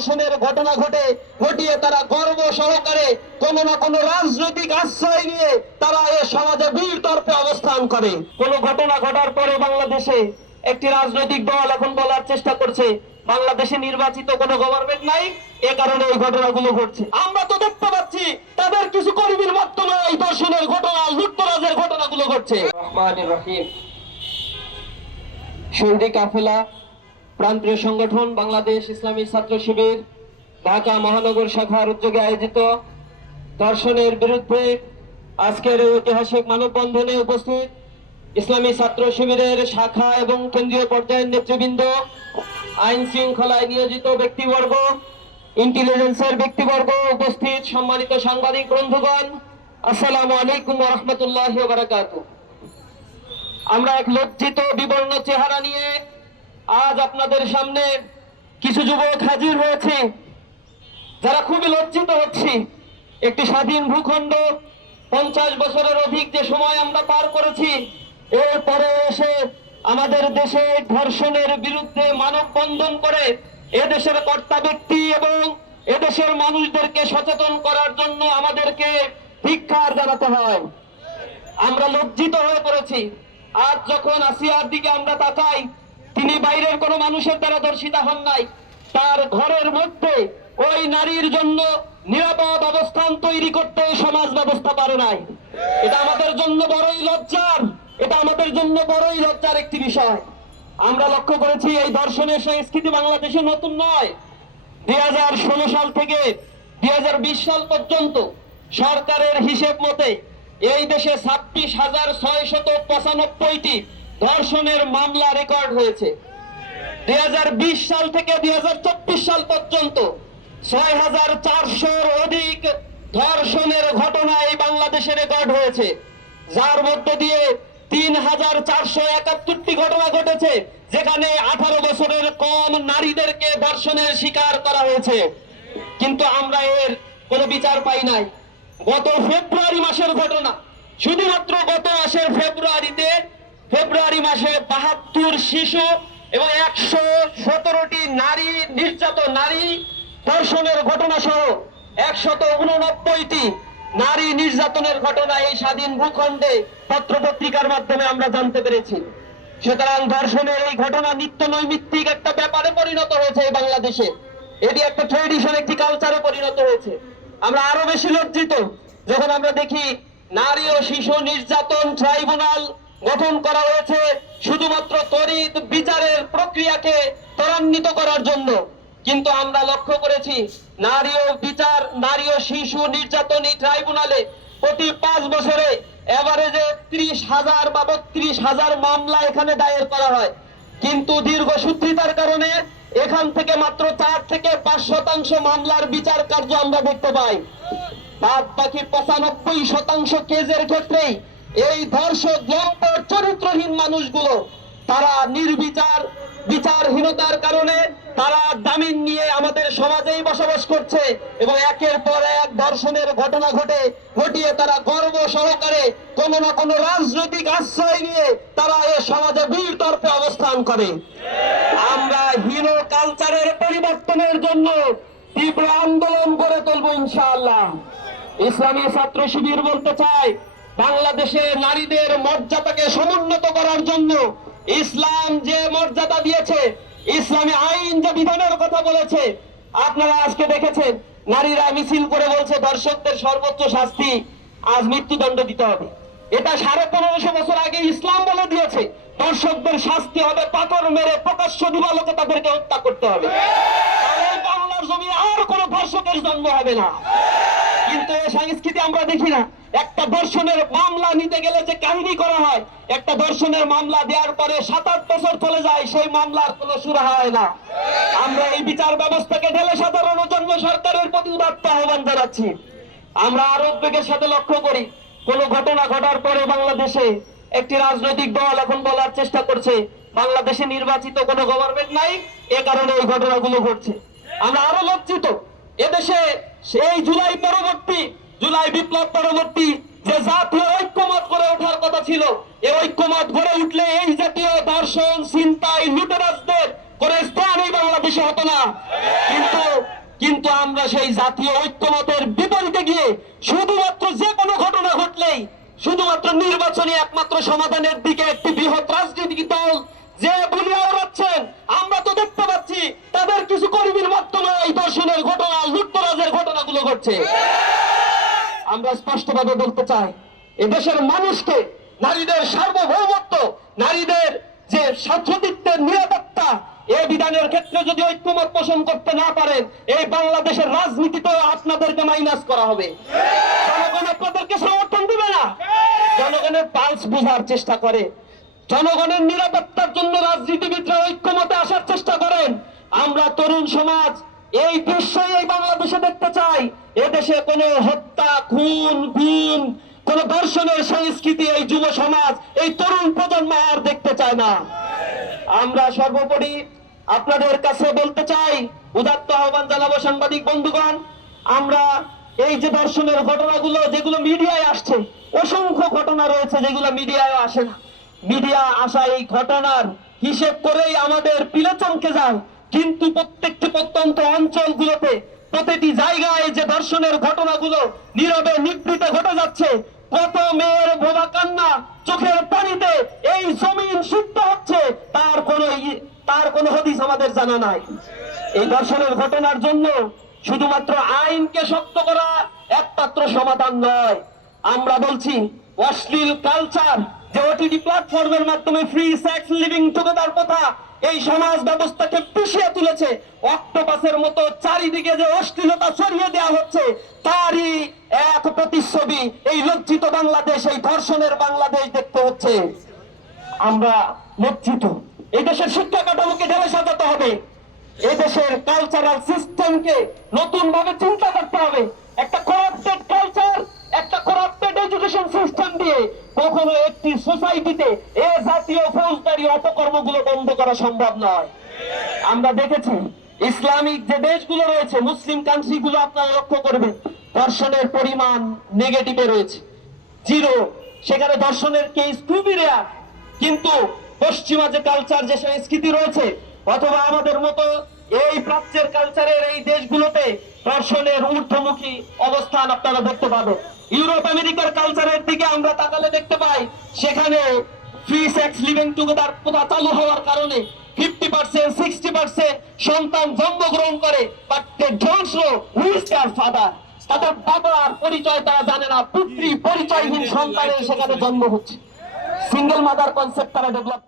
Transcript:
ধর্ষণের ঘটনা ঘটিয়ে তারা গর্ব সহকারে কোনো না কোনো রাজনৈতিক আশ্রয় নিয়ে তারা এ সমাজে বীর তর্পে অবস্থান করে। কোনো ঘটনা ঘটার পরে বাংলাদেশে একটি রাজনৈতিক দল এখন বলার চেষ্টা করছে বাংলাদেশে নির্বাচিত কোনো গভর্নমেন্ট নাই, এ কারণে এই ঘটনাগুলো ঘটছে। আমরা তো দেখতে পাচ্ছি তাদের কিছু কর্মীর মাধ্যমে এই ধর্ষণের ঘটনা, লুটতরাজের ঘটনাগুলো ঘটছে। রহমানির রহিম। শহীদ কাফেলা প্রান্তীয় সংগঠন বাংলাদেশ ইসলামী ছাত্র শিবির ঢাকা মহানগর শাখার উদ্যোগে আয়োজিত ধর্ষণের বিরুদ্ধে আজকের ঐতিহাসিক মানববন্ধনে উপস্থিত ইসলামী ছাত্র শিবিরের শাখা এবং কেন্দ্রীয় পর্যায়ের নেতৃবৃন্দ, আইন শৃঙ্খলায় নিয়োজিত ব্যক্তিবর্গ, ইন্টেলিজেন্সের ব্যক্তিবর্গ, উপস্থিত সম্মানিত সাংবাদিক বন্ধুগণ, আসসালামু আলাইকুম ওয়া রাহমাতুল্লাহি ওয়া বারাকাতুহু। আমরা এক লজ্জিত বিবর্ণ চেহারা নিয়ে আজ আপনাদের সামনে কিছু যুবক হাজির হয়েছে যারা খুবই লজ্জিত হচ্ছি। একটি স্বাধীন ভূখণ্ড, 50 বছরের অধিক যে সময় আমরা পার করেছি, এরপরে এসে আমাদের দেশে ধর্ষণের বিরুদ্ধে মানববন্ধন করে এদেশের কর্তা ব্যক্তি এবং এদেশের মানুষদেরকে সচেতন করার জন্য আমাদেরকে ধিক্কার জানাতে হয়। আমরা লজ্জিত হয়ে পড়েছি। আজ যখন আসিয়ার দিকে আমরা তাকাই, তিনি বাইরের কোনো মানুষের দ্বারা ধর্ষিতা হন নাই, তার ঘরের মধ্যে ওই নারীর জন্য নিরাপদ অবস্থান তৈরি করতে সমাজ ব্যবস্থা পারে নাই। এটা আমাদের জন্য বড়ই লজ্জার, এটা আমাদের জন্য বড়ই লজ্জার একটি বিষয়। আমরা লক্ষ্য করেছি এই ধর্ষণের সংস্কৃতি বাংলাদেশে নতুন নয়। 2016 সাল থেকে 2020 সাল পর্যন্ত সরকারের হিসেব মতে এই দেশে 26,695টি ধর্ষণের মামলা রেকর্ড হয়েছে। 2020 সাল থেকে 2024 সাল পর্যন্ত 6,400-র অধিক ধর্ষণের ঘটনা এই বাংলাদেশে রেকর্ড হয়েছে, যার মধ্য দিয়ে 3,471টি ঘটনা ঘটেছে যেখানে 18 বছরের কম নারীদেরকে ধর্ষণের শিকার করা হয়েছে। কিন্তু আমরা এর কোনো বিচার পাই নাই। গত ফেব্রুয়ারি মাসের ঘটনা, শুধুমাত্র গত মাসের ফেব্রুয়ারি মাসে 72 শিশু এবং 117টি নারী ধর্ষণের ঘটনা সহ 189টি নারী নির্যাতনের ঘটনা এই স্বাধীন ভূখণ্ডে পত্রপত্রিকার মাধ্যমে আমরা জানতে পেরেছি। সুতরাং ধর্ষণের এই ঘটনা নিত্য নৈমিত্তিক একটা ব্যাপারে পরিণত হয়েছে এই বাংলাদেশে। এটি একটা ট্রেডিশন, একটি কালচারে পরিণত হয়েছে। আমরা আরো বেশি লজ্জিত যখন আমরা দেখি নারী ও শিশু নির্যাতন ট্রাইব্যুনাল গঠন করা হয়েছে শুধুমাত্র তড়িৎ বিচারের প্রক্রিয়াকে ত্বরান্বিত করার জন্য। কিন্তু আমরা লক্ষ্য করেছি নারী ও শিশু নির্যাতন এই ট্রাইব্যুনালে প্রতি 5 বছরে এভারেজে 30,000 বা 32,000 মামলা এখানে দায়ের করা হয়। কিন্তু দীর্ঘসূত্রিতার কারণে এখান থেকে মাত্র 4 থেকে 5% মামলার বিচার কার্য আমরা দেখতে পাই। বাদ বাকি 95% কেসের ক্ষেত্রেই এই ধর্ষক লম্পট চরিত্রহীন মানুষগুলো তারা বিচারহীনতার কারণে তারা জামিন নিয়ে আমাদের সমাজেই বসবাস করছে এবং একের পর এক ধর্ষণের ঘটনা ঘটিয়ে তারা গর্ব সহকারে কোনো না কোনো রাজনৈতিক আশ্রয় নিয়ে তারা এ সমাজে বীর তর্পে অবস্থান করে। আমরা হীন কালচারের পরিবর্তনের জন্য তীব্র আন্দোলন গড়ে তুলব ইনশাআল্লাহ। ইসলামী ছাত্র শিবির বলতে চায়, বাংলাদেশে নারীদের মর্যাদাকে সমুন্নত করার জন্য ইসলাম যে মর্যাদা দিয়েছে, ইসলামী আইন যে বিধানের কথা বলেছে, আপনারা আজকে দেখেছেন নারীরা মিছিল করে বলছে ধর্ষকদের সর্বোচ্চ শাস্তি আজ মৃত্যুদণ্ড দিতে হবে। এটা 1550 বছর আগে ইসলাম বলে দিয়েছে ধর্ষকদের শাস্তি হবে পাথর মেরে প্রকাশ্য দিবালোকে তাদেরকে হত্যা করতে হবে। তাহলে বাংলার জমি আর কোনো ধর্ষকের জন্ম হবে না। কিন্তু এই সংস্কৃতি আমরা দেখি না। একটা ধর্ষণের মামলা নিতে গেলে যে কাহিনী করা হয়, একটা ধর্ষণের মামলা দেওয়ার পরে 7-8 বছর চলে যায়, সেই মামলার কোনো সুরাহা হয় না। আমরা এই বিচার ব্যবস্থাকে ঢেলে সাধারণ জন্য সরকারের প্রতি উদাত্ত আহ্বান জানাচ্ছি। আমরা আরো উদ্বেগের সাথে লক্ষ্য করি, কোনো ঘটনা ঘটার পরে বাংলাদেশে একটি রাজনৈতিক দল এখন বলার চেষ্টা করছে বাংলাদেশে নির্বাচিত কোনো গভর্নমেন্ট নাই, এ কারণে এই ঘটনাগুলো ঘটছে। আমরা আরো লজ্জিত, এদেশে সেই জুলাই বিপ্লব পরবর্তী যে জাতীয় ঐক্যমত গড়ে ওঠার কথা ছিল, এই ঐক্যমত গড়ে উঠলে এই জাতীয় ধর্ষণ, ছিনতাই, লুটেরাজদের কোন স্থান এই বাংলাদেশে হতো না। কিন্তু কিন্তু আমরা সেই জাতীয় ঐক্যমতের বিপরীতে গিয়ে শুধুমাত্র যে কোনো ঘটনা ঘটলেই শুধুমাত্র নির্বাচনী একমাত্র সমাধানের দিকে একটি বৃহৎ রাজনৈতিক দল যে বুলিয়া উড়াচ্ছেন, আমরা তো দেখতে পাচ্ছি তাদের কিছু কর্মীর মাধ্যমে এই ধর্ষণের ঘটনা, লুটতরাজের ঘটনাগুলো ঘটছে। আমরা স্পষ্টভাবে বলতে চাই, এদেশের মানুষকে নারীদের সার্বভৌমত্ব, নারীদের যে স্বাধীনত্বের নিরাপত্তা, এই বিধানের ক্ষেত্রে যদি ঐক্যমত পোষণ করতে না পারেন, এই বাংলাদেশের রাজনীতিতে আপনাদেরকে মাইনাস করা হবে। জনগণ আপনাদেরকে সমর্থন দিবে না। জনগণের পালস বোঝার চেষ্টা করে, জনগণের নিরাপত্তার জন্য রাজনীতিবিদরা ঐক্যমতে আসার চেষ্টা করেন। আমরা তরুণ সমাজ এই দৃশ্যই এই বাংলাদেশে দেখতে চাই। এদেশে কোনো হত্যা, খুন, গুম, কোন ধর্ষণের সংস্কৃতি এই যুব সমাজ, এই তরুণ প্রজন্ম আর দেখতে চায় না। আমরা সর্বোপরি আপনাদের কাছে বলতে চাই, উদাত্ত আহ্বান জানাবো সাংবাদিক বন্ধুগণ, আমরা এই যে ধর্ষণের ঘটনাগুলো যেগুলো মিডিয়ায় আসছে, অসংখ্য ঘটনা রয়েছে যেগুলো মিডিয়ায় আসে না। মিডিয়া আসা এই ঘটনার হিসেব করেই আমাদের পিলে চমকে যায়। কিন্তু প্রত্যেকটি প্রত্যন্ত অঞ্চলগুলোতে, প্রতিটি জায়গায় যে ধর্ষণের ঘটনাগুলো নীরবে নিবৃতে ঘটে যাচ্ছে, কত মেয়ের ভোবা কান্না, চোখের পানিতে এই জমিন সিদ্ধ হচ্ছে, তার কোন হদিস আমাদের জানা নাই। এই ধর্ষণের ঘটনার জন্য শুধুমাত্র আইনকে শক্ত করা একমাত্র সমাধান নয়। আমরা বলছি অশ্লীল কালচার যে ওটিটি প্ল্যাটফর্মের মাধ্যমে ফ্রি সেক্স লিভিং টুগেদার প্রথা এই সমাজ ব্যবস্থাকে পিছিয়ে তুলেছে। অক্টোপাসের মতো চারিদিকে যে অশ্লীলতা ছড়িয়ে দেওয়া হচ্ছে, তারই এক প্রতিচ্ছবি এই লজ্জিত বাংলাদেশ, এই ধর্ষণের বাংলাদেশ দেখতে হচ্ছে। আমরা লজ্জিত। এই দেশের শিক্ষা কাঠামোকে ঢেলে সাজাতে হবে, এই দেশের কালচারাল সিস্টেমকে নতুন ভাবে চিন্তা করতে হবে। একটা করাপ্টেড কালচার, একটা করাপ্টেড এডুকেশন সিস্টেম দিয়ে কখনো একটি সোসাইটিতে এ জাতীয় ফৌজদারি অপকর্মগুলো বন্ধ করা সম্ভব নয়। আমরা দেখেছি ইসলামিক যে দেশগুলো রয়েছে, মুসলিম কান্ট্রিগুলো আপনারা লক্ষ্য করবেন, ধর্ষণের পরিমাণ নেগেটিভে রয়েছে, জিরো। সেখানে ধর্ষণের কেস খুবই রেয়ার। কিন্তু পশ্চিমা যে কালচার, যে সংস্কৃতি রয়েছে, অথবা আমাদের মতো এই প্রাচ্যের কালচারের এই দেশগুলোতে ধর্ষণের ঊর্ধ্বমুখী অবস্থান আপনারা দেখতে পাবেন। ইউরোপ আমেরিকার কালচারের দিকে আমরা তাকালে দেখতে পাই, সেখানে ফ্রি সেক্স লিভিং টুগেদার প্রথা চালু হওয়ার কারণে 50%, 60% সন্তান জন্মগ্রহণ করে, but they don't know who is their father. তাদের বাবার পরিচয় তারা জানে না, পুত্রী পরিচয়হীন সন্তানের সেখানে জন্ম হচ্ছে। সিঙ্গেল মাদার কনসেপ্ট তারা ডেভেলপ